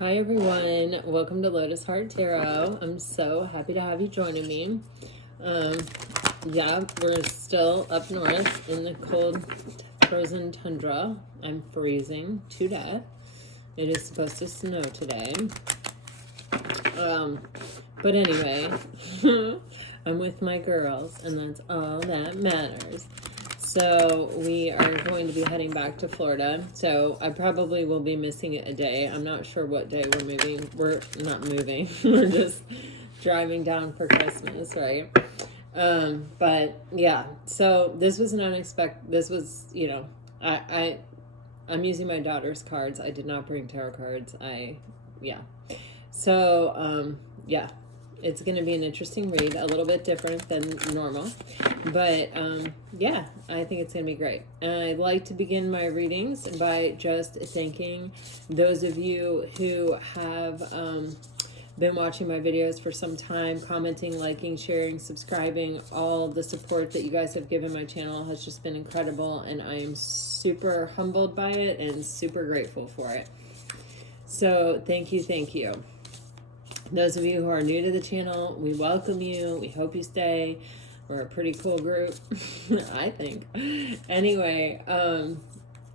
Hi everyone, welcome to Lotus Heart Tarot. I'm so happy to have you joining me. Yeah, we're still up north in the cold, frozen tundra. I'm freezing to death. It is supposed to snow today. But anyway, I'm with my girls, and that's all that matters. So we are going to be heading back to Florida. So I probably will be missing it a day. I'm not sure what day we're moving. We're not moving. We're just driving down for Christmas, right? But yeah, so this was an unexpected, this was, I'm using my daughter's cards. I did not bring tarot cards. So, yeah, it's going to be an interesting read, a little bit different than normal, but yeah, I think it's going to be great. And I'd like to begin my readings by just thanking those of you who have been watching my videos for some time, commenting, liking, sharing, subscribing. All the support that you guys have given my channel has just been incredible, and I am super humbled by it and super grateful for it. So thank you, thank you. Those of you who are new to the channel, we welcome you. We hope you stay. We're a pretty cool group, I think. Anyway,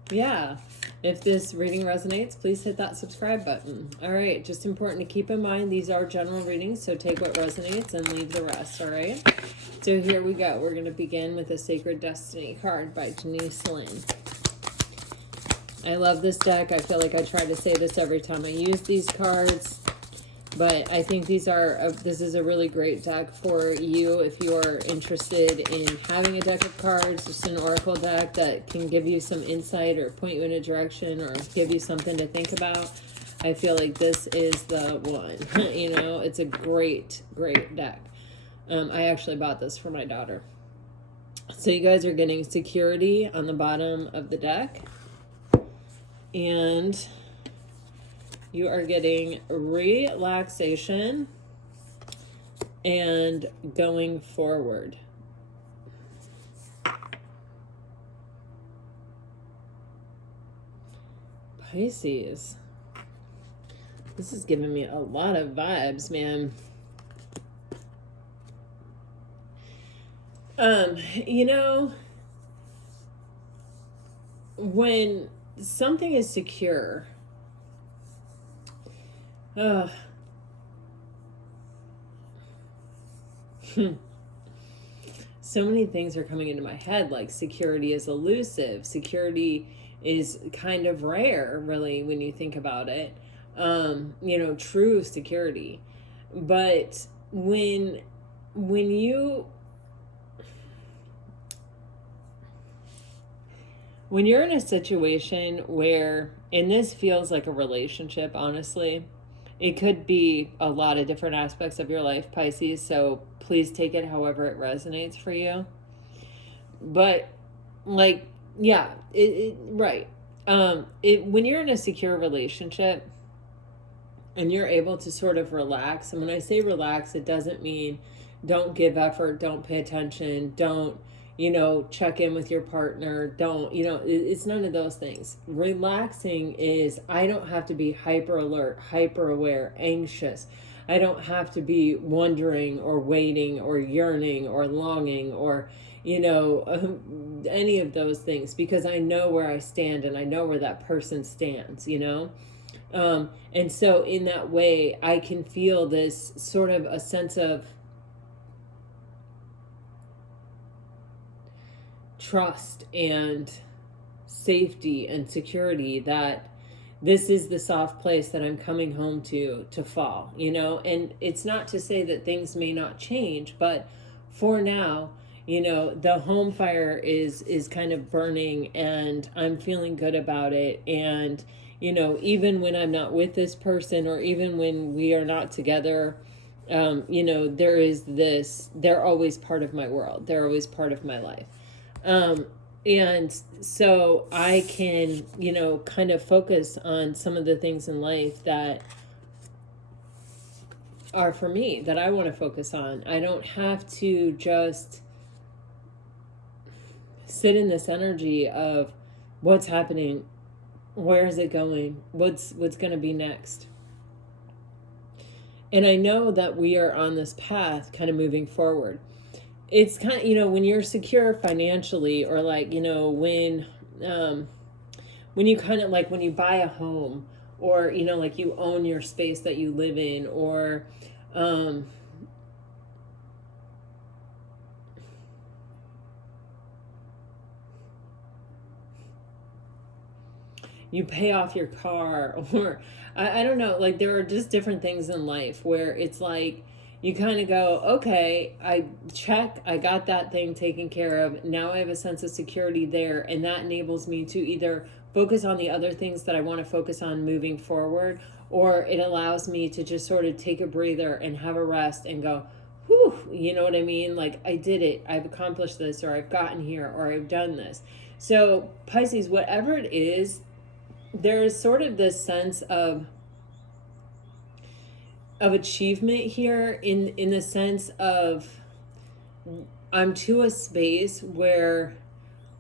yeah, if this reading resonates, please hit that subscribe button. All right, just important to keep in mind, these are general readings, so take what resonates and leave the rest, all right? So here we go. We're going to begin with a Sacred Destiny card by Denise Lynn. I love this deck. I feel like I try to say this every time I use these cards. But I think this is a really great deck for you if you're interested in having a deck of cards, just an oracle deck that can give you some insight or point you in a direction or give you something to think about. I feel like this is the one. You know, it's a great, great deck. I actually bought this for my daughter. So you guys are getting security on the bottom of the deck. And you are getting relaxation and going forward. Pisces. This is giving me a lot of vibes, man. You know, when something is secure, so many things are coming into my head, like security is elusive. Security is kind of rare, really, when you think about it. You know, true security. But when you're in a situation where, and this feels like a relationship, honestly, it could be a lot of different aspects of your life, Pisces, so please take it however it resonates for you. But, like, yeah, right. When you're in a secure relationship and you're able to sort of relax, and when I say relax, it doesn't mean don't give effort, don't pay attention, don't, you know, check in with your partner, don't, you know, it's none of those things. Relaxing is, I don't have to be hyper alert, hyper aware, anxious. I don't have to be wondering or waiting or yearning or longing or, you know, any of those things, because I know where I stand and I know where that person stands, you know? And so in that way, I can feel this sort of a sense of trust and safety and security that this is the soft place that I'm coming home to fall, you know? And it's not to say that things may not change, but for now, you know, the home fire is kind of burning and I'm feeling good about it. And, you know, even when I'm not with this person or even when we are not together, you know, they're always part of my world. They're always part of my life. And so I can, you know, kind of focus on some of the things in life that are for me, that I want to focus on. I don't have to just sit in this energy of what's happening, where is it going, what's going to be next. And I know that we are on this path kind of moving forward. It's kind of, when you're secure financially, or like, when you kind of like, when you buy a home, or, like you own your space that you live in, or, you pay off your car, or I don't know, like there are just different things in life where it's like you kind of go, okay, I got that thing taken care of. Now I have a sense of security there, and that enables me to either focus on the other things that I want to focus on moving forward, or it allows me to just sort of take a breather and have a rest and go, whew, you know what I mean? Like, I did it, I've accomplished this, or I've gotten here, or I've done this. So Pisces, whatever it is, there is sort of this sense of achievement here, in the sense of I'm to a space where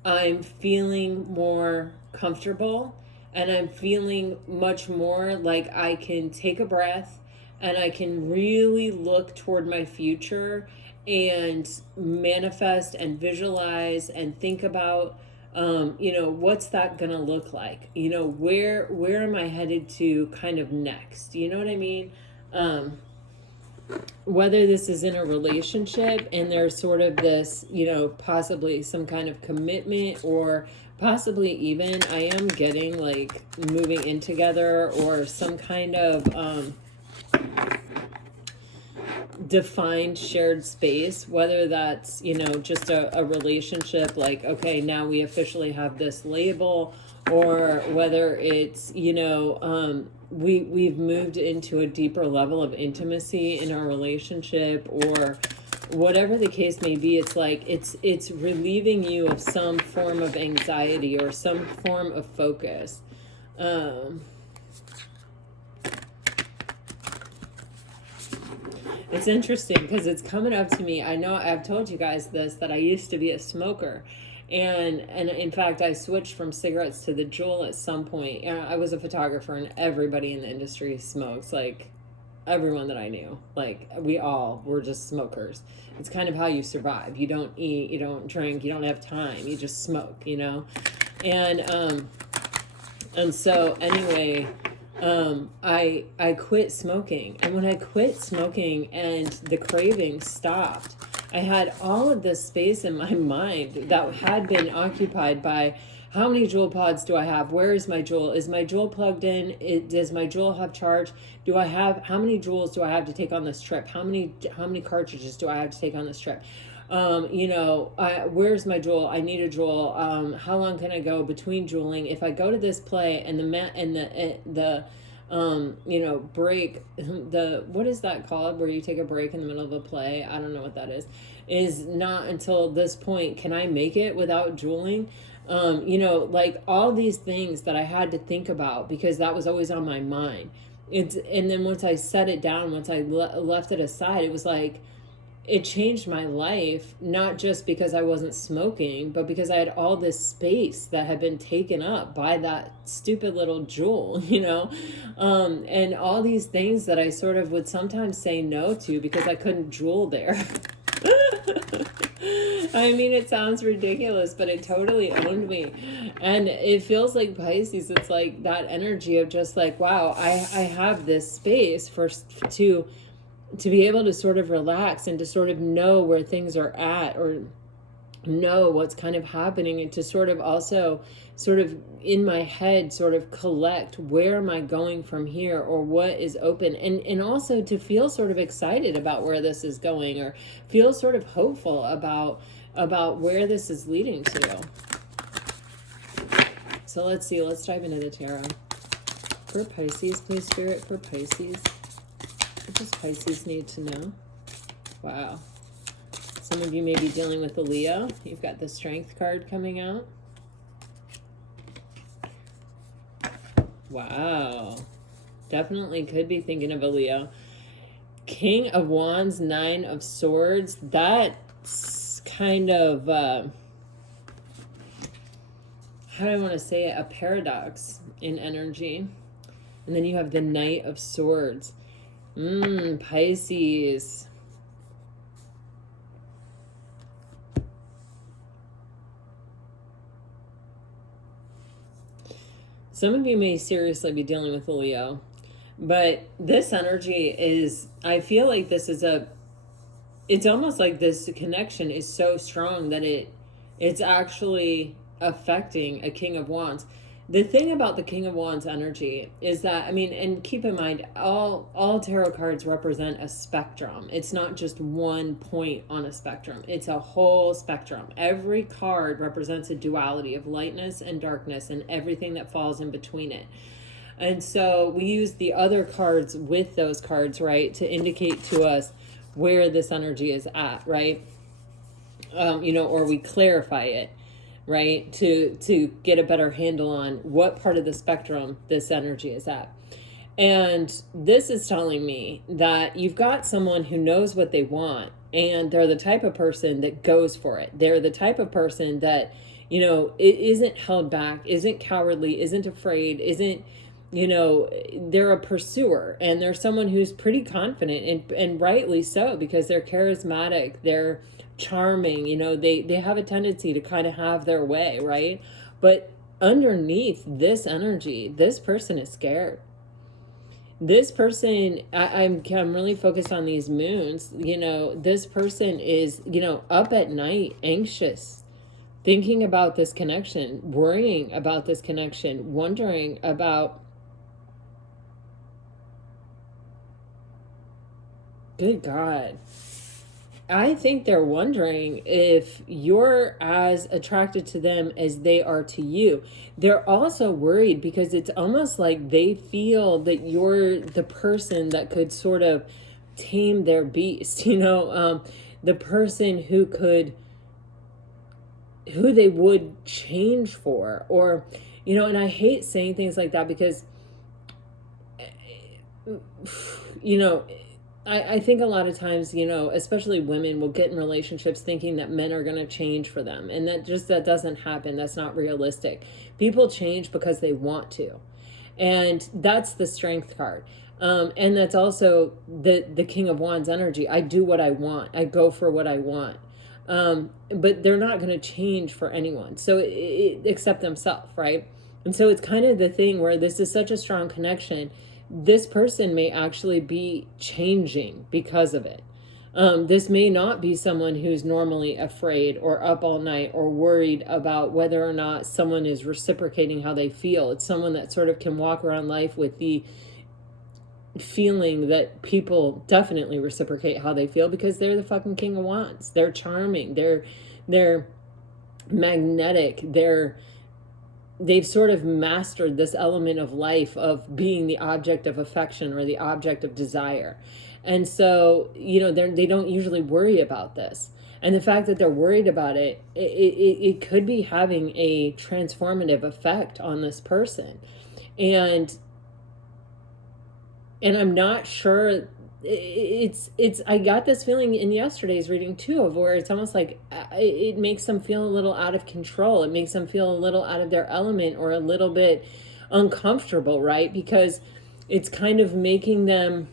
I'm feeling more comfortable, and I'm feeling much more like I can take a breath and I can really look toward my future and manifest and visualize and think about what's that gonna look like? Where am I headed to kind of next? You know what I mean? Whether this is in a relationship and there's sort of this, possibly some kind of commitment, or possibly even I am getting like moving in together, or some kind of defined shared space, whether that's just a relationship, like, okay, now we officially have this label, or whether it's we've moved into a deeper level of intimacy in our relationship, or whatever the case may be. It's like it's relieving you of some form of anxiety or some form of focus. It's interesting because it's coming up to me. I know I've told you guys this, that I used to be a smoker. And in fact, I switched from cigarettes to the Juul at some point. I was a photographer, and everybody in the industry smokes. Like, everyone that I knew. Like, we all were just smokers. It's kind of how you survive. You don't eat, you don't drink, you don't have time. You just smoke, And so anyway, I quit smoking. And when I quit smoking and the craving stopped, I had all of this space in my mind that had been occupied by, how many Juul pods do I have? Where is my Juul? Is my Juul plugged in? Does my Juul have charge? How many Juuls do I have to take on this trip? How many cartridges do I have to take on this trip? Where's my Juul? I need a Juul. How long can I go between Juuling? If I go to this play and the break, what is that called, where you take a break in the middle of a play? I don't know what that is not until this point can I make it without Juuling. Like all these things that I had to think about, because that was always on my mind. And then once I set it down, once I left it aside, it was like, it changed my life, not just because I wasn't smoking, but because I had all this space that had been taken up by that stupid little Juul, and all these things that I sort of would sometimes say no to because I couldn't Juul there. I mean, it sounds ridiculous, but it totally owned me. And it feels like Pisces, it's like that energy of just like, wow, I have this space to be able to sort of relax and to sort of know where things are at, or know what's kind of happening, and to sort of also sort of in my head sort of collect, where am I going from here, or what is open, and also to feel sort of excited about where this is going, or feel sort of hopeful about where this is leading to. So let's see, let's dive into the tarot. For Pisces, please, Spirit, for Pisces. What does Pisces need to know? Wow. Some of you may be dealing with a Leo. You've got the Strength card coming out. Wow. Definitely could be thinking of a Leo. King of Wands, Nine of Swords. That's kind of, how do I want to say it? A paradox in energy. And then you have the Knight of Swords. Pisces. Some of you may seriously be dealing with a Leo, but this energy is, I feel like this is it's almost like this connection is so strong that it's actually affecting a King of Wands. The thing about the King of Wands energy is that, I mean, and keep in mind, all tarot cards represent a spectrum. It's not just one point on a spectrum. It's a whole spectrum. Every card represents a duality of lightness and darkness and everything that falls in between it. And so we use the other cards with those cards, right, to indicate to us where this energy is at, right? Or we clarify it, right, to get a better handle on what part of the spectrum this energy is at. And this is telling me that you've got someone who knows what they want, and they're the type of person that goes for it. They're the type of person that, it isn't held back, isn't cowardly, isn't afraid, isn't, they're a pursuer, and they're someone who's pretty confident, and rightly so, because they're charismatic, they're charming, they have a tendency to kind of have their way, right? But underneath this energy, this person is scared. This person, I'm really focused on these moons, this person is, up at night, anxious, thinking about this connection, worrying about this connection, wondering about, good God. I think they're wondering if you're as attracted to them as they are to you. They're also worried because it's almost like they feel that you're the person that could sort of tame their beast, the person who they would change for, or, and I hate saying things like that because, I think a lot of times, especially women will get in relationships thinking that men are going to change for them. And that doesn't happen. That's not realistic. People change because they want to. And that's the Strength card. And that's also the King of Wands energy. I do what I want. I go for what I want. But they're not going to change for anyone. So except themselves, right? And so it's kind of the thing where this is such a strong connection. This person may actually be changing because of it. This may not be someone who's normally afraid or up all night or worried about whether or not someone is reciprocating how they feel. It's someone that sort of can walk around life with the feeling that people definitely reciprocate how they feel because they're the fucking King of Wands. They're charming. They're magnetic. They've sort of mastered this element of life of being the object of affection or the object of desire. And so, they don't usually worry about this. And the fact that they're worried about it could be having a transformative effect on this person. And I'm not sure, I got this feeling in yesterday's reading too, of where it's almost like it makes them feel a little out of control. It makes them feel a little out of their element or a little bit uncomfortable, right? Because it's kind of making them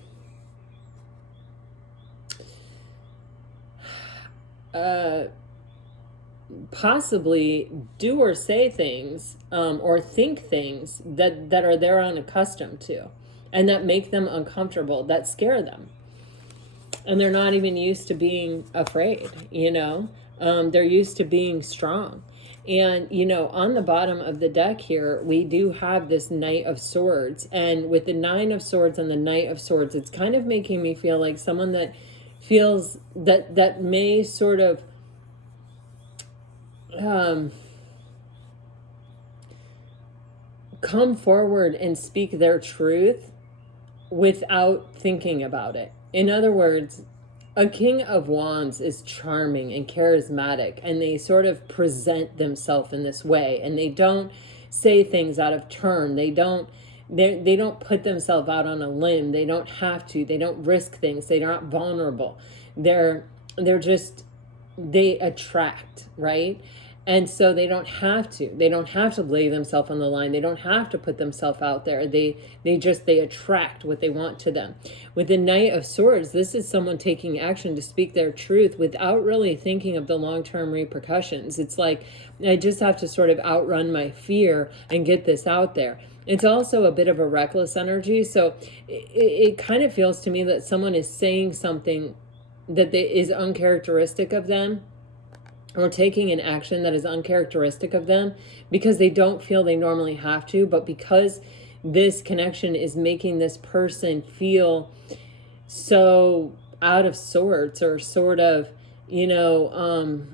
possibly do or say things or think things that are they're unaccustomed to, and that make them uncomfortable, that scare them. And they're not even used to being afraid, they're used to being strong. And, on the bottom of the deck here, we do have this Knight of Swords. And with the Nine of Swords and the Knight of Swords, it's kind of making me feel like someone that feels that may sort of come forward and speak their truth without thinking about it. In other words, a King of Wands is charming and charismatic, and they sort of present themselves in this way, and they don't say things out of turn. They don't put themselves out on a limb. They don't have to. They don't risk things. They're not vulnerable. They attract, right? And so they don't have to lay themselves on the line. They don't have to put themselves out there. They attract what they want to them. With the Knight of Swords, this is someone taking action to speak their truth without really thinking of the long-term repercussions. It's like, I just have to sort of outrun my fear and get this out there. It's also a bit of a reckless energy. So it kind of feels to me that someone is saying something that is uncharacteristic of them, or taking an action that is uncharacteristic of them, because they don't feel they normally have to, but because this connection is making this person feel so out of sorts, or sort of, you know,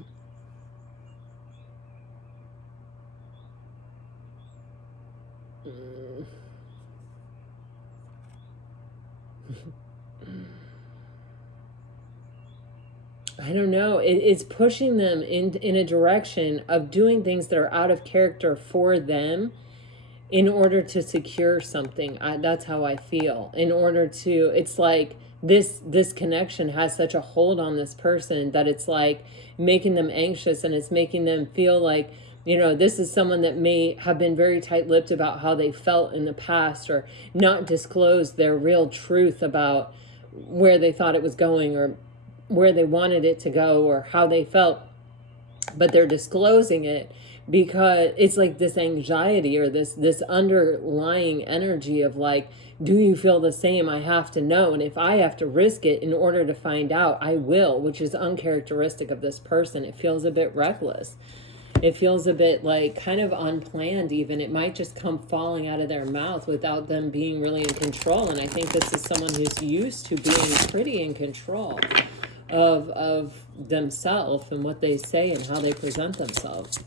I don't know. It's pushing them in a direction of doing things that are out of character for them in order to secure something. That's how I feel. In order to, it's like this connection has such a hold on this person that it's like making them anxious, and it's making them feel like, you know, this is someone that may have been very tight-lipped about how they felt in the past, or not disclosed their real truth about where they thought it was going, or where they wanted it to go, or how they felt, but they're disclosing it because it's like this anxiety, or this underlying energy of like, do you feel the same? I have to know, and if I have to risk it in order to find out, I will, which is uncharacteristic of this person. It feels a bit reckless. It feels a bit like kind of unplanned even. It might just come falling out of their mouth without them being really in control. And I think this is someone who's used to being pretty in control of themselves and what they say and how they present themselves.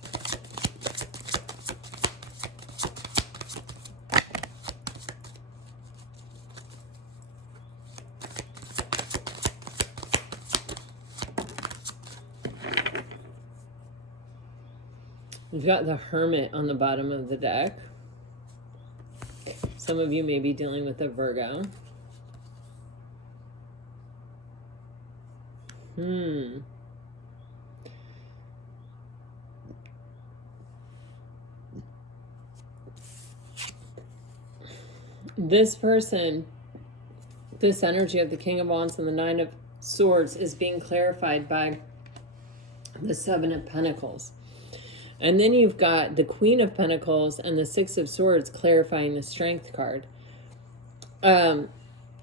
We've got the Hermit on the bottom of the deck. Some of you may be dealing with a Virgo. This person, this energy of the King of Wands and the Nine of Swords is being clarified by the Seven of Pentacles. And then you've got the Queen of Pentacles and the Six of Swords clarifying the Strength card. You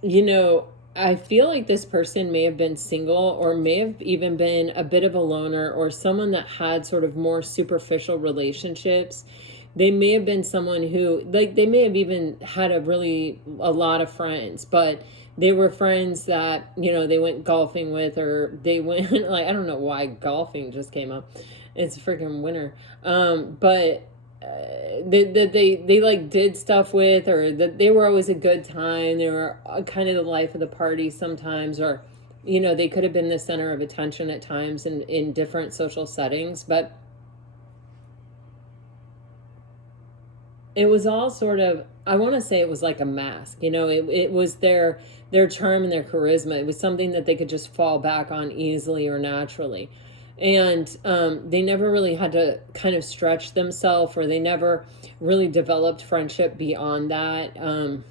know, I feel like this person may have been single, or may have even been a bit of a loner, or someone that had sort of more superficial relationships. They may have been someone who, like, they may have even had a lot of friends, but they were friends that, you know, they went golfing with, or they went, like, I don't know why golfing just came up. It's freaking winter. But they like did stuff with, or that they were always a good time. They were kind of the life of the party sometimes, or, you know, they could have been the center of attention at times in different social settings, but it was all sort of, I want to say it was like a mask, you know, it was their charm and their charisma. It was something that they could just fall back on easily or naturally. And they never really had to kind of stretch themselves, or they never really developed friendship beyond that. And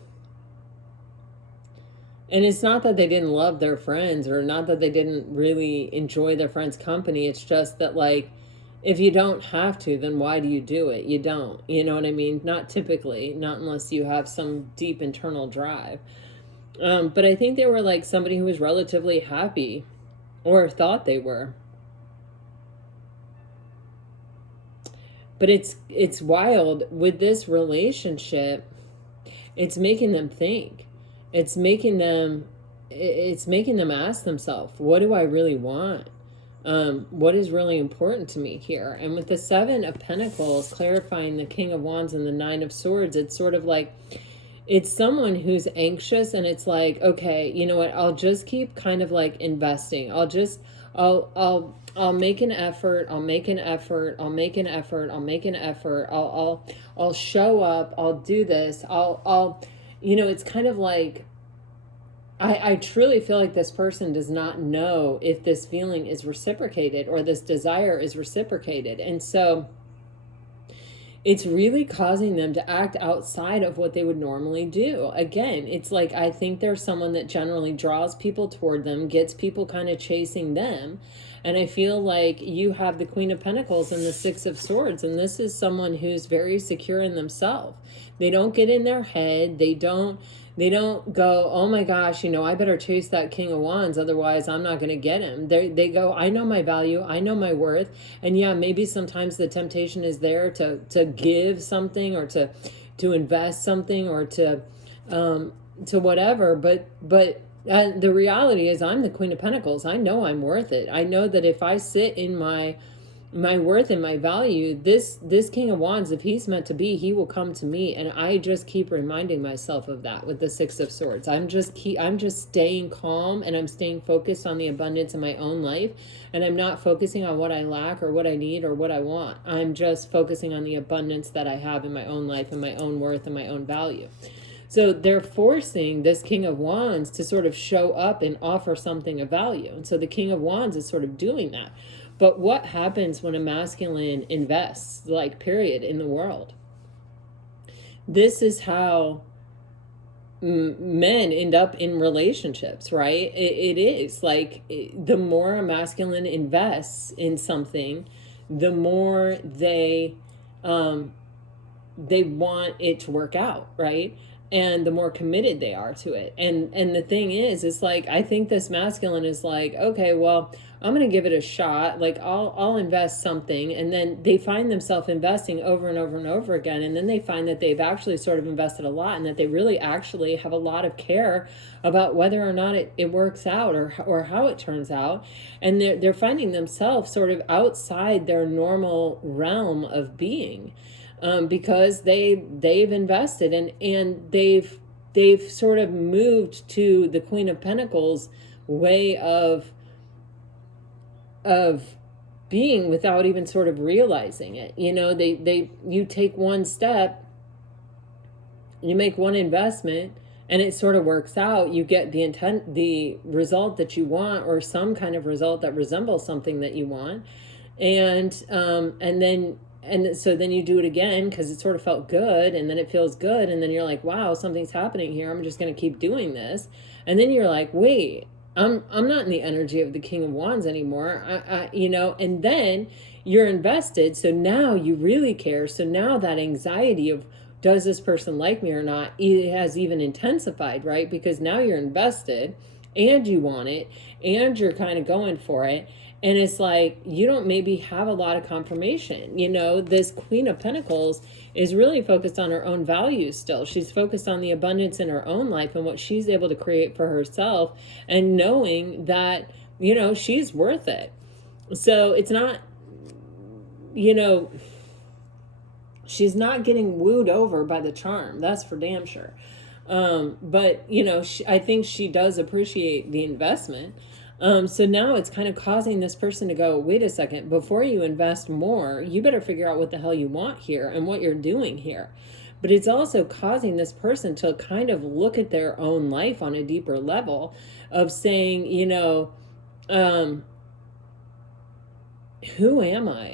it's not that they didn't love their friends, or not that they didn't really enjoy their friends' company. It's just that, like, if you don't have to, then why do you do it? You don't. You know what I mean? Not typically, not unless you have some deep internal drive. But I think they were like somebody who was relatively happy, or thought they were. But it's wild with this relationship. It's making them think. It's making them ask themselves, what do I really want? What is really important to me here? And with the Seven of Pentacles clarifying the King of Wands and the Nine of Swords, it's sort of like, it's someone who's anxious, and it's like, okay, you know what? I'll just keep kind of like investing. I'll make an effort. I'll make an effort. I'll make an effort. I'll make an effort. I'll show up. I'll do this. I'll, you know, it's kind of like I truly feel like this person does not know if this feeling is reciprocated or this desire is reciprocated. And so it's really causing them to act outside of what they would normally do. Again, it's like, I think there's someone that generally draws people toward them, gets people kind of chasing them. And I feel like you have the Queen of Pentacles and the Six of Swords. And this is someone who's very secure in themselves. They don't get in their head. They don't go, oh my gosh, I better chase that King of Wands, otherwise I'm not going to get him. They go, I know my value, I know my worth. And yeah, maybe sometimes the temptation is there to give something, or to invest something, or to whatever. But the reality is, I'm the Queen of Pentacles. I know I'm worth it. I know that if I sit in my worth and my value, this King of Wands, if he's meant to be, he will come to me. And I just keep reminding myself of that with the Six of Swords. I'm just staying calm, and I'm staying focused on the abundance in my own life, and I'm not focusing on what I lack or what I need or what I want. I'm just focusing on the abundance that I have in my own life and my own worth and my own value. So they're forcing this King of Wands to sort of show up and offer something of value. And so the King of Wands is sort of doing that. But what happens when a masculine invests, like, period, in the world? This is how men end up in relationships, right? It is like, the more a masculine invests in something, the more they want it to work out, right? And the more committed they are to it. And the thing is, it's like, I think this masculine is like, okay, well, I'm going to give it a shot. Like, I'll invest something. And then they find themselves investing over and over and over again. And then they find that they've actually sort of invested a lot, and that they really actually have a lot of care about whether or not it works out, or how it turns out. And they're finding themselves sort of outside their normal realm of being. Because they've invested, and they've sort of moved to the Queen of Pentacles way of being without even sort of realizing it. You take one step, you make one investment, and it sort of works out. You get the result that you want, or some kind of result that resembles something that you want, and so then you do it again because it sort of felt good, and then it feels good, and then you're like, wow, something's happening here. I'm just going to keep doing this. And then you're like, wait, I'm not in the energy of the King of Wands anymore. And then you're invested. So now you really care. So now that anxiety of, does this person like me or not, it has even intensified, right? Because now you're invested, and you want it, and you're kind of going for it. And it's like, you don't maybe have a lot of confirmation. This Queen of Pentacles is really focused on her own values still. She's focused on the abundance in her own life and what she's able to create for herself, and knowing that, she's worth it. So it's not, she's not getting wooed over by the charm. That's for damn sure. But, I think she does appreciate the investment. So now it's kind of causing this person to go, wait a second, before you invest more, you better figure out what the hell you want here and what you're doing here. But it's also causing this person to kind of look at their own life on a deeper level of saying, who am I,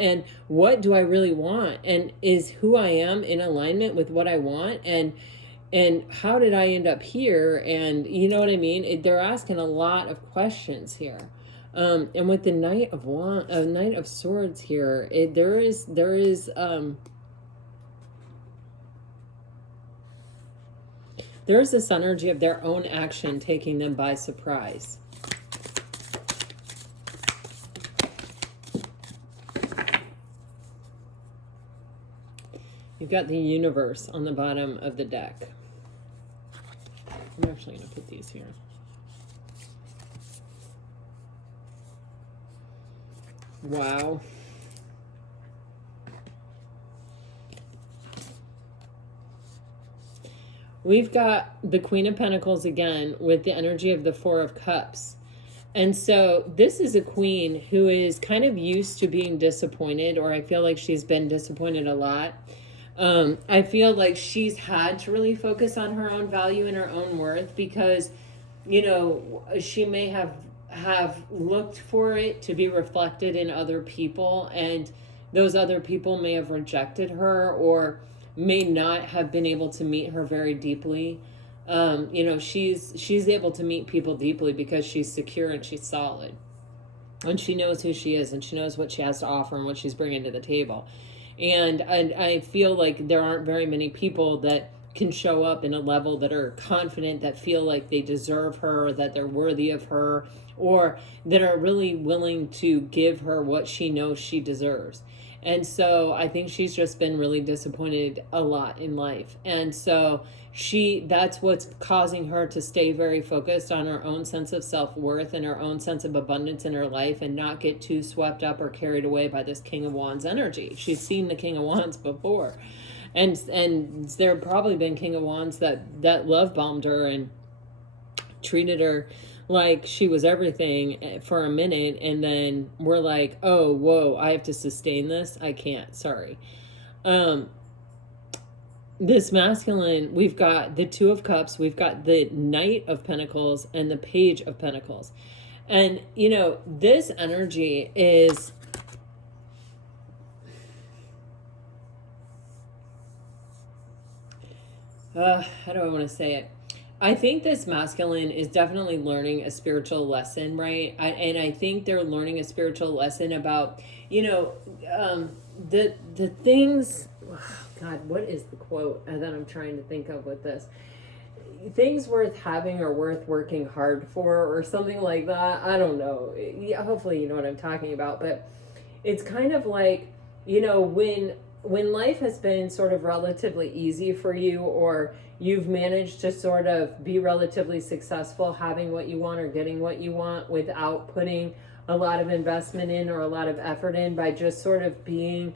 and what do I really want? And is who I am in alignment with what I want? And how did I end up here? And you know what I mean? They're asking a lot of questions here. And with the Knight of Swords here, there is this energy of their own action taking them by surprise. You've got the Universe on the bottom of the deck. I'm actually going to put these here. Wow. We've got the Queen of Pentacles again with the energy of the Four of Cups. And so this is a queen who is kind of used to being disappointed, or I feel like she's been disappointed a lot. I feel like she's had to really focus on her own value and her own worth because, she may have looked for it to be reflected in other people, and those other people may have rejected her or may not have been able to meet her very deeply. She's able to meet people deeply because she's secure and she's solid, and she knows who she is, and she knows what she has to offer and what she's bringing to the table. And I feel like there aren't very many people that can show up in a level that are confident, that feel like they deserve her, that they're worthy of her, or that are really willing to give her what she knows she deserves. And so I think she's just been really disappointed a lot in life. And so that's what's causing her to stay very focused on her own sense of self-worth and her own sense of abundance in her life, and not get too swept up or carried away by this King of Wands energy. She's seen the King of Wands before. And there have probably been King of Wands that love bombed her and treated her like she was everything for a minute, and then we're like, oh, whoa, I have to sustain this. I can't, sorry. This masculine, we've got the Two of Cups, we've got the Knight of Pentacles, and the Page of Pentacles. And, this energy is... how do I want to say it? I think this masculine is definitely learning a spiritual lesson, right? And I think they're learning a spiritual lesson about, the things... God, what is the quote that I'm trying to think of with this? Things worth having are worth working hard for, or something like that. I don't know. Yeah, hopefully you know what I'm talking about. But it's kind of like, when life has been sort of relatively easy for you, or you've managed to sort of be relatively successful having what you want or getting what you want without putting a lot of investment in or a lot of effort in, by just sort of being,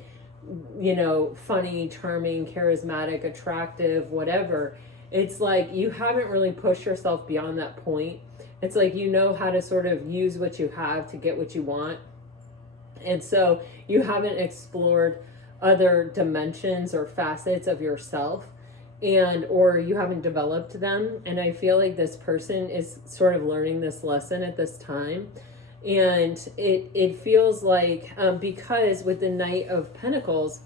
funny, charming, charismatic, attractive, whatever. It's like you haven't really pushed yourself beyond that point. It's like how to sort of use what you have to get what you want. And so you haven't explored other dimensions or facets of yourself, or you haven't developed them. And I feel like this person is sort of learning this lesson at this time. And it feels like, because with the Knight of Pentacles,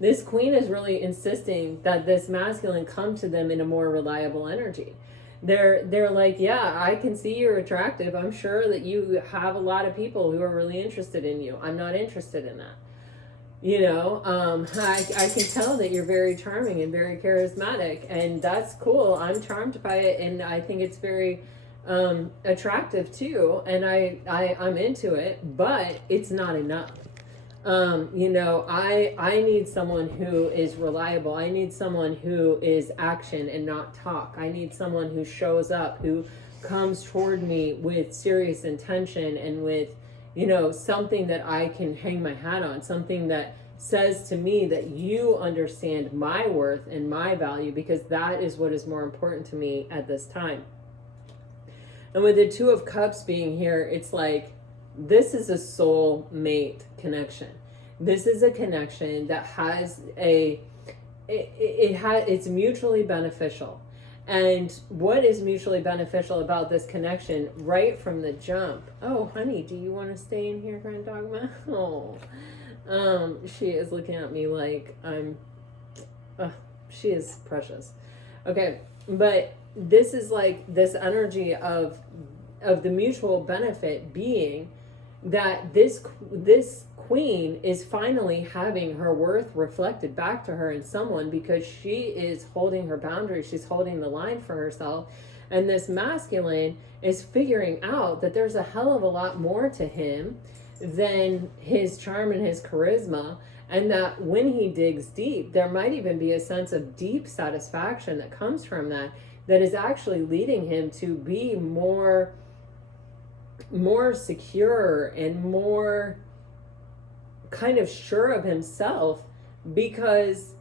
this queen is really insisting that this masculine come to them in a more reliable energy. They're like, yeah, I can see you're attractive. I'm sure that you have a lot of people who are really interested in you. I'm not interested in that. I can tell that you're very charming and very charismatic, and that's cool. I'm charmed by it, and I think it's very attractive too, and I'm into it, but it's not enough. I need someone who is reliable. I need someone who is action and not talk. I need someone who shows up, who comes toward me with serious intention and with, something that I can hang my hat on, something that says to me that you understand my worth and my value, because that is what is more important to me at this time. And with the Two of Cups being here, it's like, this is a soul mate connection. This is a connection that has it's mutually beneficial. And what is mutually beneficial about this connection right from the jump? Oh, honey, do you want to stay in here, Grand Dogma? Oh, she is looking at me like she is precious. Okay, but this is like this energy of the mutual benefit being that this queen is finally having her worth reflected back to her in someone, because she is holding her boundaries, she's holding the line for herself, and this masculine is figuring out that there's a hell of a lot more to him than his charm and his charisma, and that when he digs deep, there might even be a sense of deep satisfaction that comes from that is actually leading him to be more secure and more kind of sure of himself, because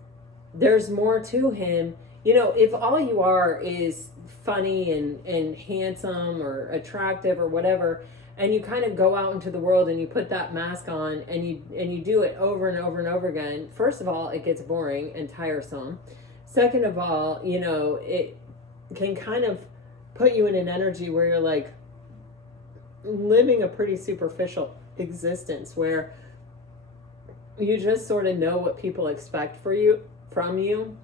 there's more to him. If all you are is funny and handsome or attractive or whatever, and you kind of go out into the world and you put that mask on, and you do it over and over and over again, first of all, it gets boring and tiresome. Second of all, you know, it can kind of put you in an energy where you're like living a pretty superficial existence, where you just sort of know what people expect from you,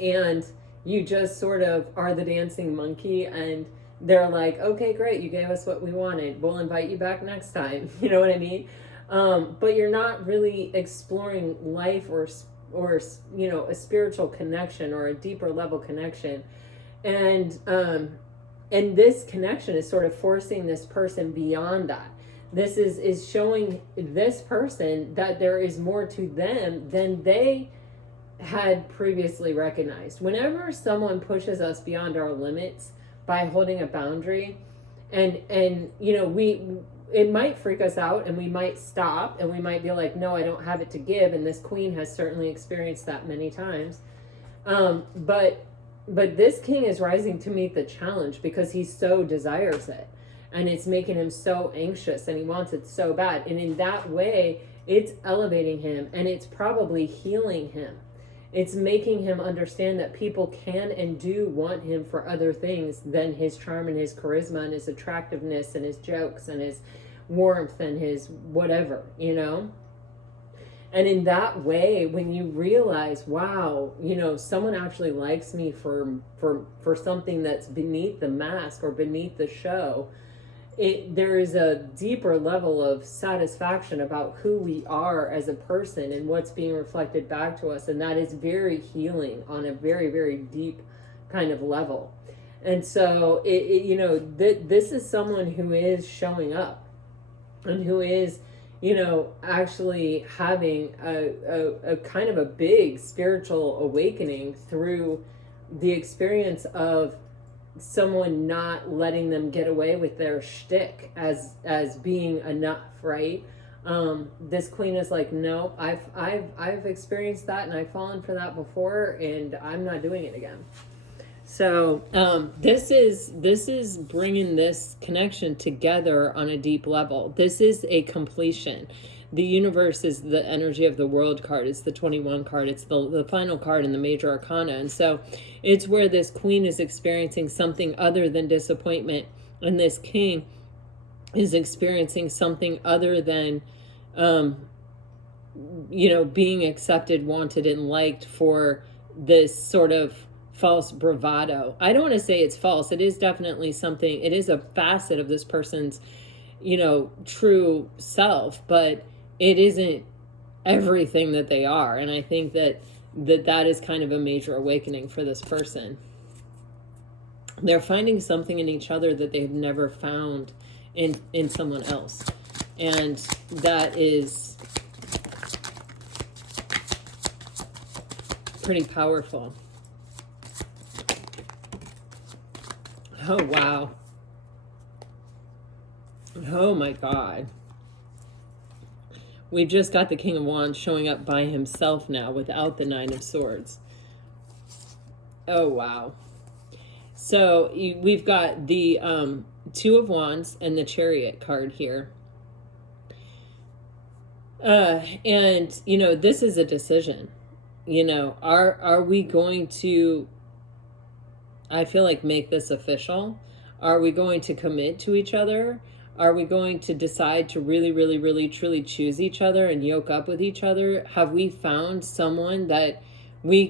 and you just sort of are the dancing monkey, and they're like, okay, great, you gave us what we wanted, we'll invite you back next time. You know what I mean? But you're not really exploring life, or you know, a spiritual connection or a deeper level connection. And this connection is sort of forcing this person beyond that. This is showing this person that there is more to them than they had previously recognized. Whenever someone pushes us beyond our limits by holding a boundary, and you know, it might freak us out, and we might stop, and we might be like, no, I don't have it to give. And this queen has certainly experienced that many times. But this king is rising to meet the challenge because he so desires it, and it's making him so anxious, and he wants it so bad. And in that way, it's elevating him, and it's probably healing him. It's making him understand that people can and do want him for other things than his charm and his charisma and his attractiveness and his jokes and his warmth and his whatever, you know? And in that way, when you realize, wow, you know, someone actually likes me for something that's beneath the mask or beneath the show, there is a deeper level of satisfaction about who we are as a person and what's being reflected back to us. And that is very healing on a very, very deep kind of level. And so, you know, this is someone who is showing up, and who is, you know, actually having a kind of a big spiritual awakening through the experience of someone not letting them get away with their shtick as being enough, right? This queen is like, no, I've experienced that, and I've fallen for that before, and I'm not doing it again. So this is bringing this connection together on a deep level. This is a completion. The universe is the energy of the world card. It's the 21 card. It's the final card in the major arcana. And so it's where this queen is experiencing something other than disappointment, and this king is experiencing something other than, you know, being accepted, wanted, and liked for this sort of false bravado. I don't want to say it's false. It is definitely something. It is a facet of this person's, you know, true self, but it isn't everything that they are. And I think that is kind of a major awakening for this person. They're finding something in each other that they've never found in someone else. And that is pretty powerful. Oh, wow. Oh, my God. We've just got the King of Wands showing up by himself now without the Nine of Swords. Oh, wow. So we've got the Two of Wands and the Chariot card here. And, you know, this is a decision. You know, are we going to, I feel like, make this official? Are we going to commit to each other? Are we going to decide to really, really, really, truly choose each other and yoke up with each other? Have we found someone that we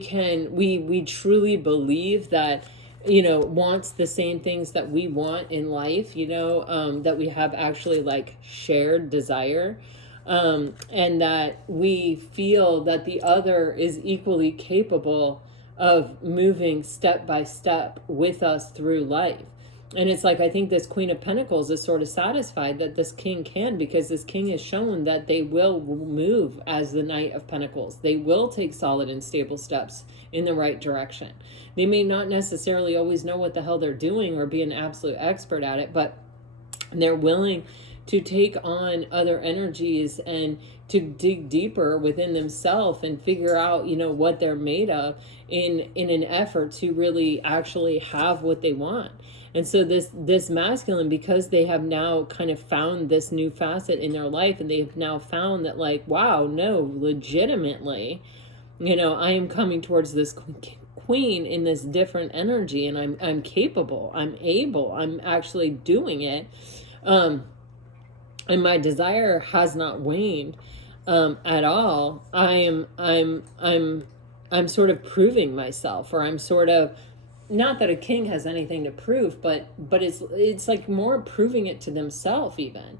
truly believe that, you know, wants the same things that we want in life, you know, that we have actually like shared desire, and that we feel that the other is equally capable of moving step by step with us through life. And it's like, I think this Queen of Pentacles is sort of satisfied that this king can, because this king has shown that they will move as the Knight of Pentacles. They will take solid and stable steps in the right direction. They may not necessarily always know what the hell they're doing or be an absolute expert at it, but they're willing to take on other energies and to dig deeper within themselves and figure out, you know, what they're made of in an effort to really actually have what they want. And so this masculine, because they have now kind of found this new facet in their life, and they've now found that, like, wow, no, legitimately, you know, I am coming towards this queen in this different energy, and I'm capable, I'm able, I'm actually doing it. And my desire has not waned at all. I'm sort of proving myself, or I'm sort of, not that a king has anything to prove, but it's like more proving it to themselves even.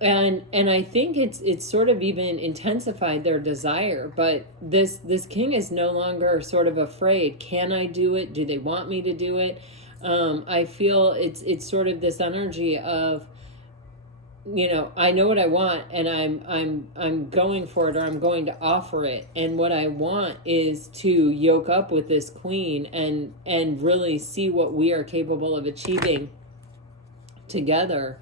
And I think it's sort of even intensified their desire. But this king is no longer sort of afraid. Can I do it? Do they want me to do it? I feel it's sort of this energy of, you know, I know what I want, and I'm going for it, or I'm going to offer it. And what I want is to yoke up with this queen and really see what we are capable of achieving together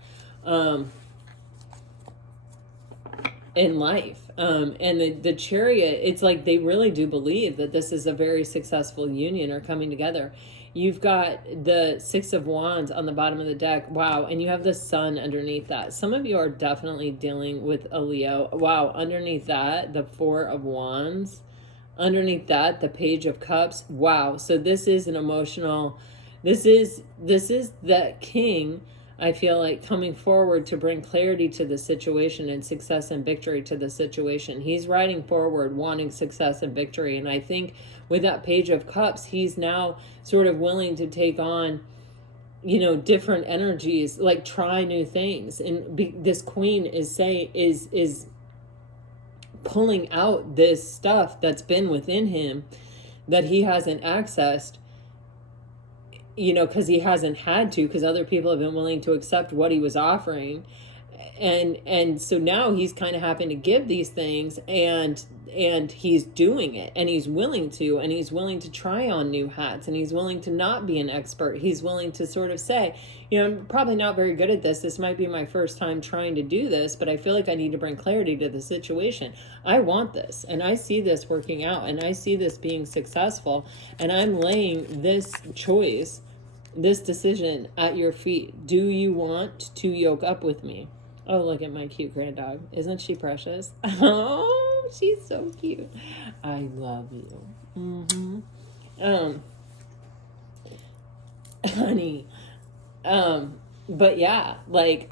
in life. And the Chariot, it's like they really do believe that this is a very successful union or coming together. You've got the Six of Wands on the bottom of the deck. Wow. And you have the Sun underneath that. Some of you are definitely dealing with a Leo. Wow. Underneath that, the Four of Wands. Underneath that, the Page of Cups. Wow. So this is an emotional, this is the king, I feel like, coming forward to bring clarity to the situation and success and victory to the situation. He's riding forward, wanting success and victory. And I think with that Page of Cups, he's now sort of willing to take on, you know, different energies, like try new things. And this queen is pulling out this stuff that's been within him that he hasn't accessed, you know, because he hasn't had to, because other people have been willing to accept what he was offering. And so now he's kind of having to give these things, and he's doing it, and he's willing to try on new hats, and he's willing to not be an expert. He's willing to sort of say, you know, I'm probably not very good at this. This might be my first time trying to do this, but I feel like I need to bring clarity to the situation. I want this, and I see this working out, and I see this being successful, and I'm laying this choice, this decision at your feet. Do you want to yoke up with me? Oh, look at my cute grand dog. Isn't she precious? Oh, she's so cute. I love you. Honey. But yeah, like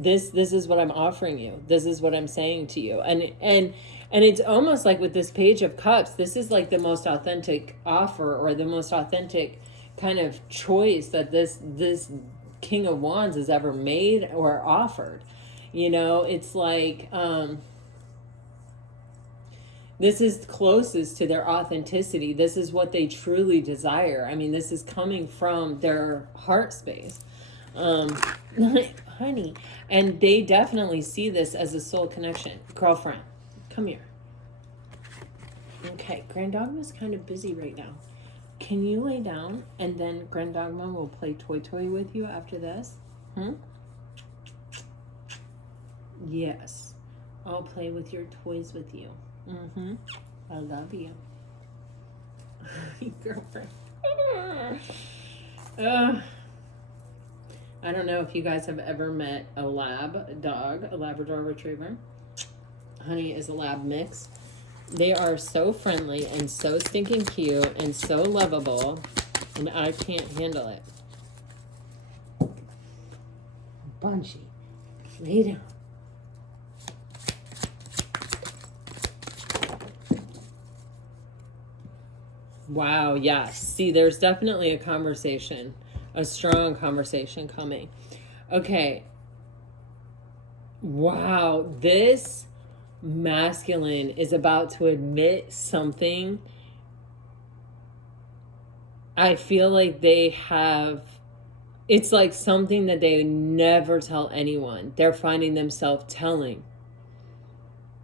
this is what I'm offering you. This is what I'm saying to you. And it's almost like with this Page of Cups, this is like the most authentic offer, or the most authentic kind of choice that this King of Wands has ever made or offered. You know, it's like, this is closest to their authenticity. This is what they truly desire. I mean, this is coming from their heart space. Honey. And they definitely see this as a soul connection. Girlfriend, come here. Okay, Grand Dogma is kind of busy right now. Can you lay down, and then Grand Dogma will play toy with you after this? Yes. I'll play with your toys with you. I love you. Girlfriend. I don't know if you guys have ever met a lab dog, a Labrador Retriever. Honey is a lab mix. They are so friendly and so stinking cute and so lovable, and I can't handle it. Bunchy, lay down. Wow, yes. See, there's definitely a conversation, a strong conversation coming. Okay. Wow, this masculine is about to admit something. I feel like they have, it's like something that they never tell anyone. They're finding themselves telling.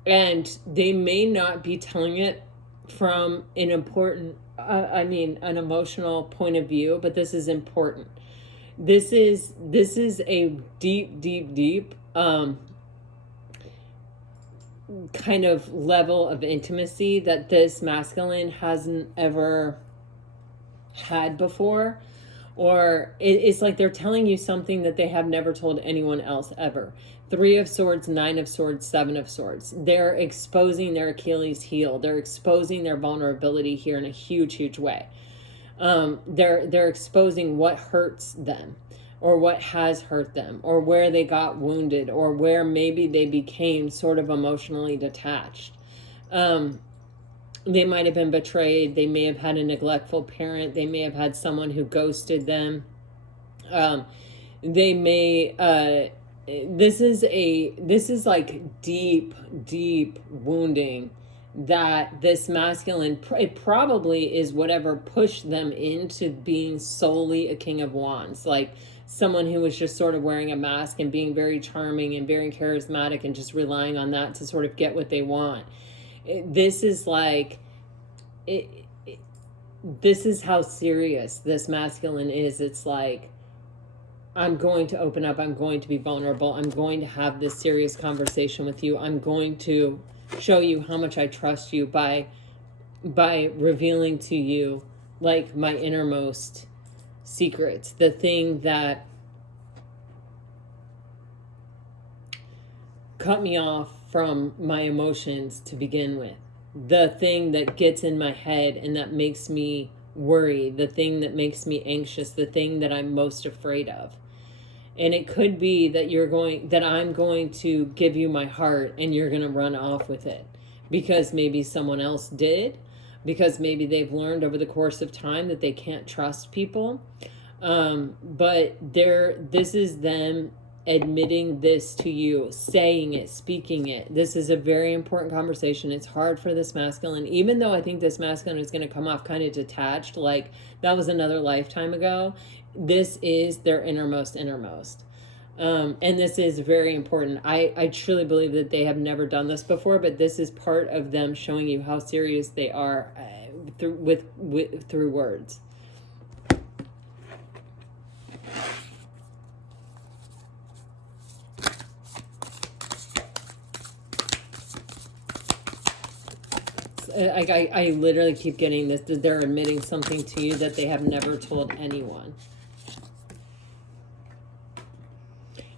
And they may not be telling it from an important, an emotional point of view, but this is important. This is a deep, kind of level of intimacy that this masculine hasn't ever had before, Or it's like they're telling you something that they have never told anyone else ever. 3 of Swords, 9 of Swords, 7 of Swords. They're exposing their Achilles heel. They're exposing their vulnerability here in a huge, huge way. They're exposing what hurts them, or what has hurt them, or where they got wounded, or where maybe they became sort of emotionally detached. They might have been betrayed. They may have had a neglectful parent. They may have had someone who ghosted them. They may, this is like deep, deep wounding that this masculine, it probably is whatever pushed them into being solely a King of Wands. Like someone who was just sort of wearing a mask and being very charming and very charismatic and just relying on that to sort of get what they want. This is like, this is how serious this masculine is. It's like, I'm going to open up. I'm going to be vulnerable. I'm going to have this serious conversation with you. I'm going to show you how much I trust you by revealing to you like my innermost secrets, the thing that cut me off from my emotions to begin with, the thing that gets in my head and that makes me worry, the thing that makes me anxious, the thing that I'm most afraid of. And it could be that I'm going to give you my heart and you're going to run off with it because maybe someone else did, because maybe they've learned over the course of time that they can't trust people. But this is them admitting this to you, saying it, speaking it. This is a very important conversation. It's hard for this masculine, even though I think this masculine is going to come off kind of detached, like that was another lifetime ago. This is their innermost. And this is very important. I truly believe that they have never done this before, but this is part of them showing you how serious they are through words. I literally keep getting this, that they're admitting something to you that they have never told anyone.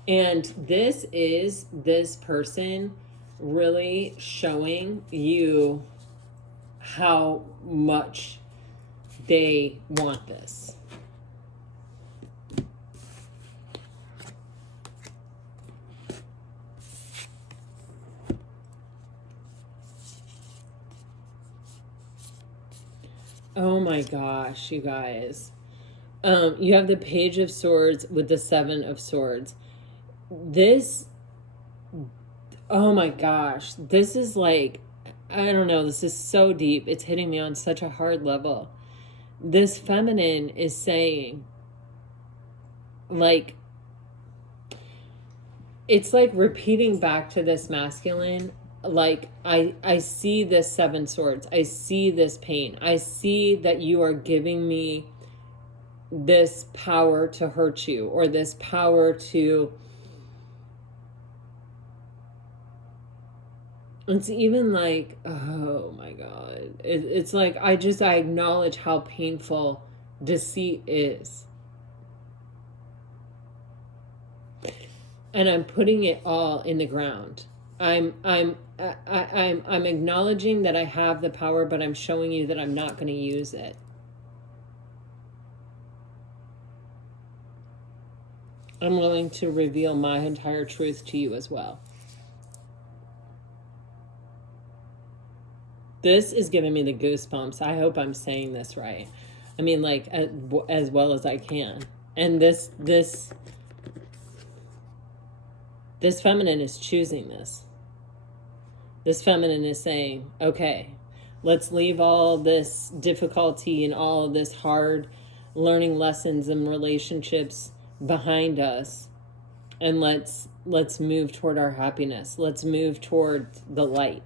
And this is this person really showing you how much they want this. Oh my gosh, you guys. You have the Page of Swords with the 7 of Swords. This, oh my gosh, this is like, I don't know, this is so deep. It's hitting me on such a hard level. This feminine is saying, like, it's like repeating back to this masculine, like, I see this 7 swords. I see this pain. I see that you are giving me this power to hurt you, or this power to, it's even like, oh my God. It's like, I acknowledge how painful deceit is. And I'm putting it all in the ground. I'm acknowledging that I have the power, but I'm showing you that I'm not going to use it. I'm willing to reveal my entire truth to you as well. This is giving me the goosebumps. I hope I'm saying this right. I mean, like, as well as I can. And this feminine is choosing this. This feminine is saying, okay, let's leave all this difficulty and all of this hard learning lessons and relationships behind us, and let's move toward our happiness. Let's move toward the light.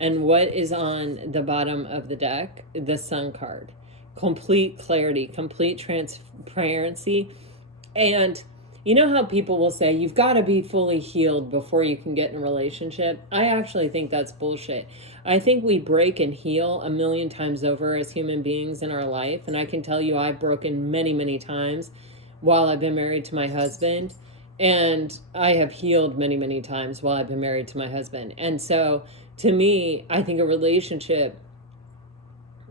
And what is on the bottom of the deck? The Sun card. Complete clarity, complete transparency. And You know how people will say you've got to be fully healed before you can get in a relationship? I actually think that's bullshit. I think we break and heal a million times over as human beings in our life. And I can tell you I've broken many, many times while I've been married to my husband. And I have healed many, many times while I've been married to my husband. And so to me, I think a relationship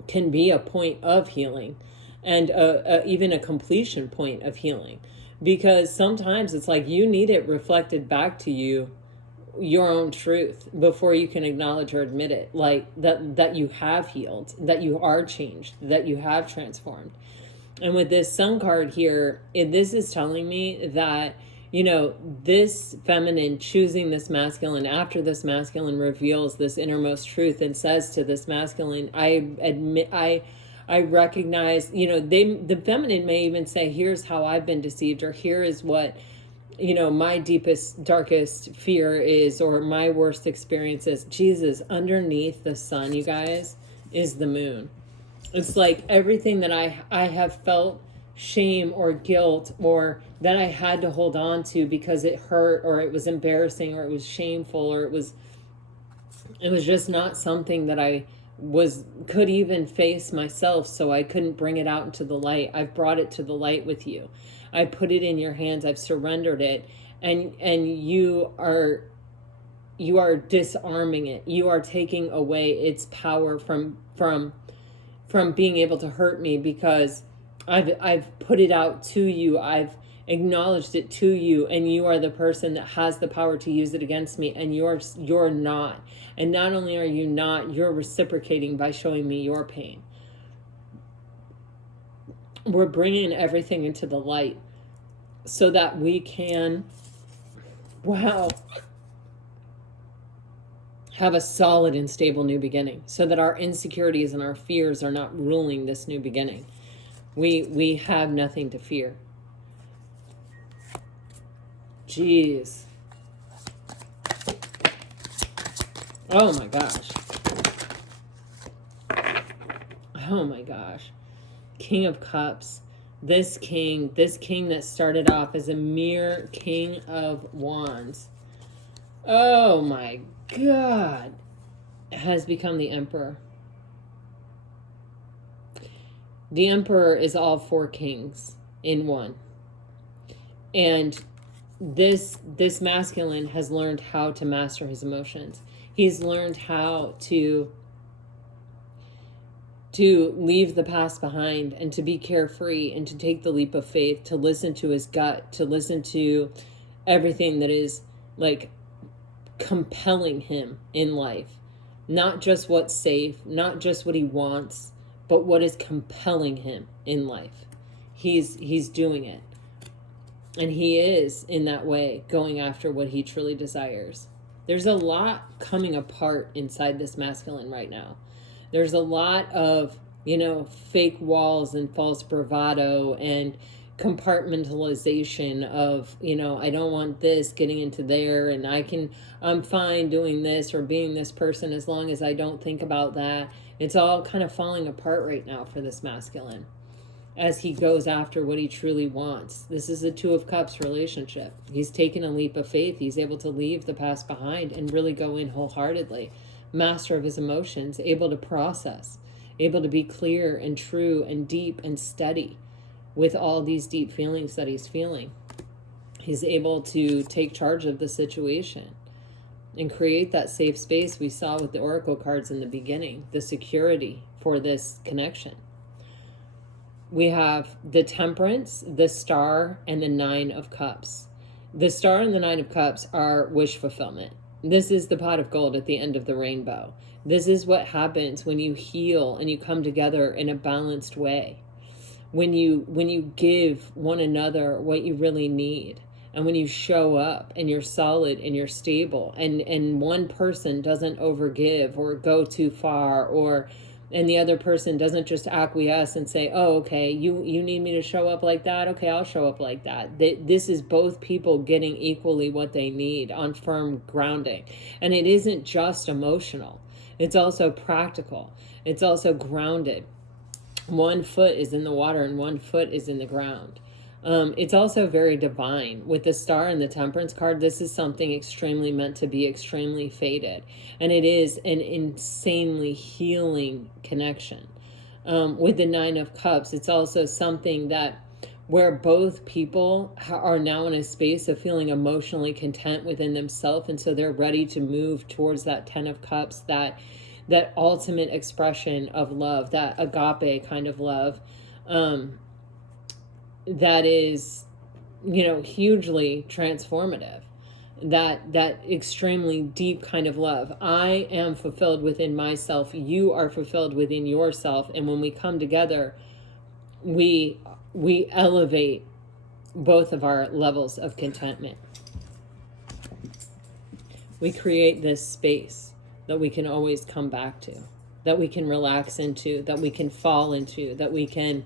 can be a point of healing and even a completion point of healing. Because sometimes it's like you need it reflected back to you, your own truth, before you can acknowledge or admit it, like that you have healed, that you are changed, that you have transformed. And with this sun card here, this is telling me that, you know, this feminine choosing this masculine after this masculine reveals this innermost truth and says to this masculine, I recognize, you know, the feminine may even say, here's how I've been deceived, or here is what, you know, my deepest, darkest fear is, or my worst experiences. Jesus, underneath the sun, you guys, is the moon. It's like everything that I have felt shame or guilt, or that I had to hold on to because it hurt, or it was embarrassing, or it was shameful, or it was just not something that I could even face myself, so I couldn't bring it out into the light. I've brought it to the light with you. I put it in your hands. I've surrendered it, and you are disarming it. You are taking away its power from being able to hurt me, because I've put it out to you. I've acknowledged it to you, and you are the person that has the power to use it against me, and you're not. And not only are you not, you're reciprocating by showing me your pain. We're bringing everything into the light so that we can, have a solid and stable new beginning, so that our insecurities and our fears are not ruling this new beginning. We have nothing to fear. Jeez. Oh my gosh. Oh my gosh. King of Cups. This king that started off as a mere King of Wands. Oh my God. Has become the Emperor. The Emperor is all four kings in one. And this masculine has learned how to master his emotions. He's learned how to leave the past behind, and to be carefree, and to take the leap of faith, to listen to his gut, to listen to everything that is like compelling him in life. Not just what's safe, not just what he wants, but what is compelling him in life. He's doing it. And he is, in that way, going after what he truly desires. There's a lot coming apart inside this masculine right now. There's a lot of, fake walls and false bravado and compartmentalization of, I don't want this getting into there, and I'm fine doing this or being this person as long as I don't think about that. It's all kind of falling apart right now for this masculine as he goes after what he truly wants. This is a Two of Cups relationship. He's taken a leap of faith. He's able to leave the past behind and really go in wholeheartedly. Master of his emotions, able to process, able to be clear and true and deep and steady with all these deep feelings that he's feeling. He's able to take charge of the situation and create that safe space we saw with the oracle cards in the beginning, the security for this connection. We have the Temperance, the Star, and the Nine of Cups. The Star and the Nine of Cups are wish fulfillment. This is the pot of gold at the end of the rainbow. This is what happens when you heal and you come together in a balanced way. When you give one another what you really need, and when you show up and you're solid and you're stable, and one person doesn't overgive or go too far, and the other person doesn't just acquiesce and say, oh, okay, you need me to show up like that? Okay, I'll show up like that. This is both people getting equally what they need on firm grounding. And it isn't just emotional. It's also practical. It's also grounded. One foot is in the water and one foot is in the ground. It's also very divine. With the Star and the Temperance card, this is something extremely meant to be extremely fated. And it is an insanely healing connection. With the Nine of Cups, it's also something that where both people are now in a space of feeling emotionally content within themselves, and so they're ready to move towards that Ten of Cups, that ultimate expression of love, that agape kind of love, that is, you know, hugely transformative, that extremely deep kind of love. I am fulfilled within myself, you are fulfilled within yourself, and when we come together, we elevate both of our levels of contentment. We create this space that we can always come back to, that we can relax into, that we can fall into, that we can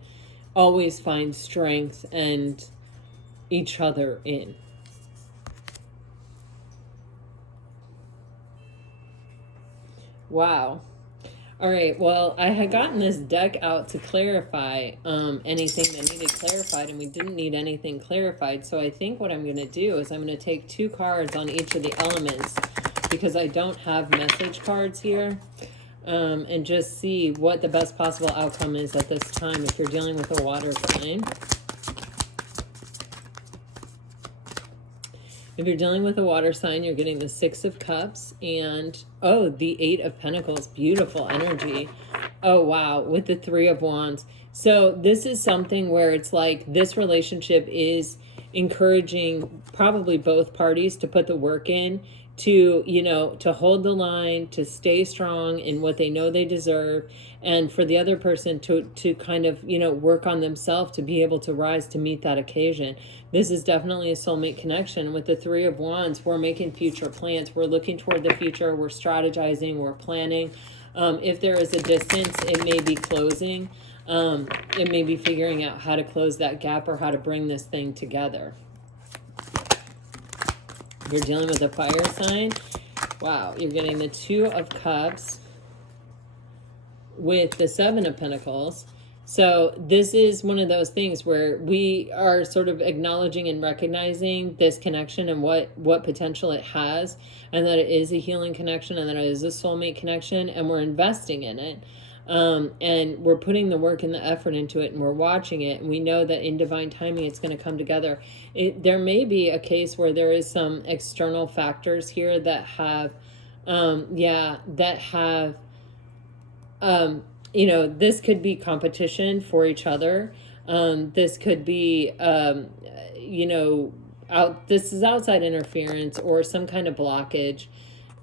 always find strength and each other in. Wow. All right, well, I had gotten this deck out to clarify anything that needed clarified, and we didn't need anything clarified. So I think what I'm going to do is I'm going to take 2 cards on each of the elements, because I don't have message cards here, and just see what the best possible outcome is at this time if you're dealing with a water sign. If you're dealing with a water sign, you're getting the 6 of Cups and, oh, the 8 of Pentacles. Beautiful energy. Oh, wow. With the 3 of Wands. So this is something where it's like this relationship is encouraging probably both parties to put the work in, to, you know, to hold the line, to stay strong in what they know they deserve, and for the other person to kind of, you know, work on themselves to be able to rise to meet that occasion. This is definitely a soulmate connection. With the 3 of Wands, we're making future plans. We're looking toward the future. We're strategizing. We're planning. If there is a distance, it may be closing. It may be figuring out how to close that gap or how to bring this thing together. You're dealing with a fire sign. Wow, you're getting the 2 of Cups with the 7 of Pentacles. So this is one of those things where we are sort of acknowledging and recognizing this connection and what potential it has, and that it is a healing connection, and that it is a soulmate connection, and we're investing in it. And we're putting the work and the effort into it, and we're watching it, and we know that in divine timing it's going to come together. There may be a case where there is some external factors here that have you know, this could be competition for each other. This could be you know, this is outside interference or some kind of blockage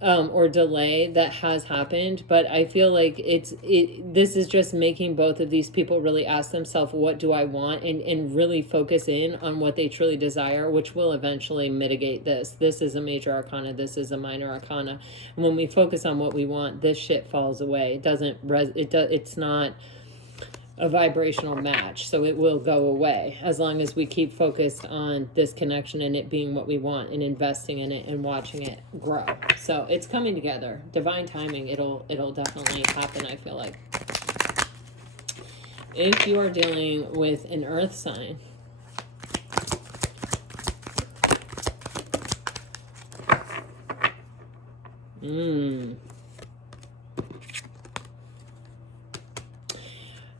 or delay that has happened. But I feel like this is just making both of these people really ask themselves, what do I want? And really focus in on what they truly desire, which will eventually mitigate this. This is a major arcana. This is a minor arcana. And when we focus on what we want, this shit falls away. It's not a vibrational match, so it will go away as long as we keep focused on this connection and it being what we want, and investing in it and watching it grow. So it's coming together. Divine timing. It'll definitely happen, I feel like. If you are dealing with an earth sign,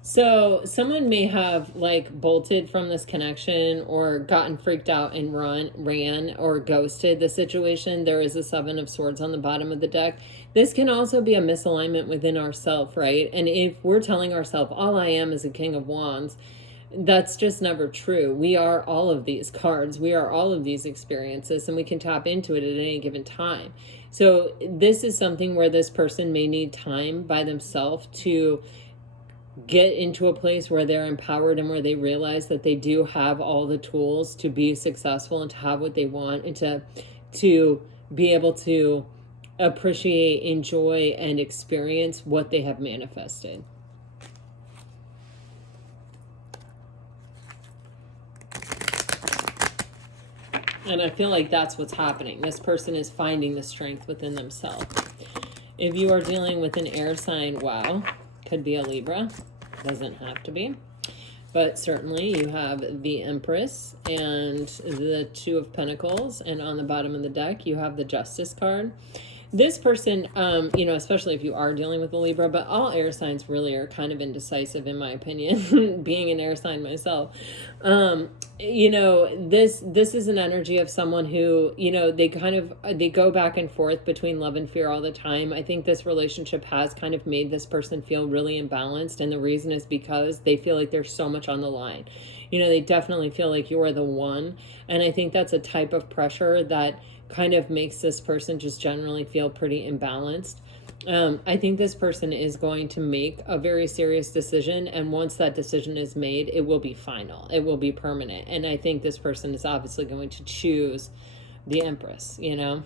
so someone may have like bolted from this connection or gotten freaked out and ran or ghosted the situation. There is a 7 of Swords on the bottom of the deck. This can also be a misalignment within ourselves, right? And if we're telling ourselves, all I am is a King of Wands, that's just never true. We are all of these cards. We are all of these experiences, and we can tap into it at any given time. So this is something where this person may need time by themselves to get into a place where they're empowered and where they realize that they do have all the tools to be successful and to have what they want, and to be able to appreciate, enjoy, and experience what they have manifested. And I feel like that's what's happening. This person is finding the strength within themselves. If you are dealing with an air sign, wow, could be a Libra, doesn't have to be. But certainly you have the Empress and the Two of Pentacles, and on the bottom of the deck you have the Justice card. This person, you know, especially if you are dealing with a Libra, but all air signs really are kind of indecisive in my opinion, being an air sign myself. You know, this is an energy of someone who, you know, they go back and forth between love and fear all the time. I think this relationship has kind of made this person feel really imbalanced, and the reason is because they feel like there's so much on the line. You know, they definitely feel like you're the one, and I think that's a type of pressure that kind of makes this person just generally feel pretty imbalanced. I think this person is going to make a very serious decision, and once that decision is made, it will be final. It will be permanent. And I think this person is obviously going to choose the Empress, you know.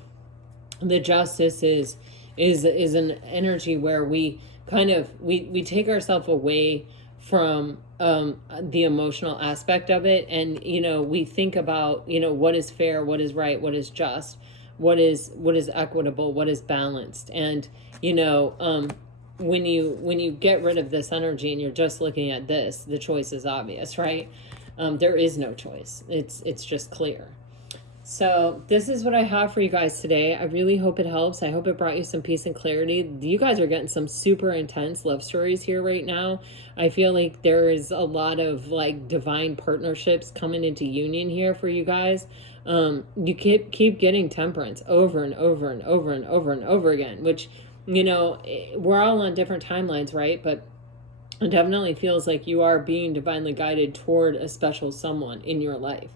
The Justice is an energy where we kind of we take ourselves away from the emotional aspect of it, and you know, we think about, you know, what is fair, what is right, what is just, what is equitable, what is balanced. And you know, when you get rid of this energy and you're just looking at this, the choice is obvious, right? There is no choice. It's just clear. So this is what I have for you guys today. I really hope it helps. I hope it brought you some peace and clarity. You guys are getting some super intense love stories here right now. I feel like there is a lot of like divine partnerships coming into union here for you guys. You keep getting temperance over and over and over and over and over again, which, you know, we're all on different timelines, right? But it definitely feels like you are being divinely guided toward a special someone in your life.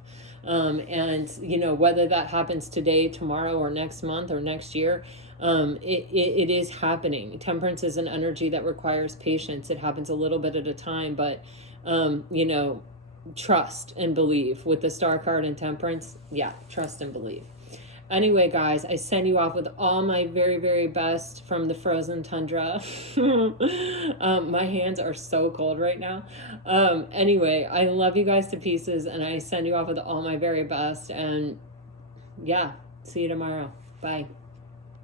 And you know, whether that happens today, tomorrow, or next month or next year, it is happening. Temperance is an energy that requires patience. It happens a little bit at a time, but you know, trust and believe. With the Star card and Temperance, yeah, trust and believe. Anyway, guys, I send you off with all my very, very best from the frozen tundra. My hands are so cold right now. Anyway, I love you guys to pieces, and I send you off with all my very best. And yeah, see you tomorrow. Bye.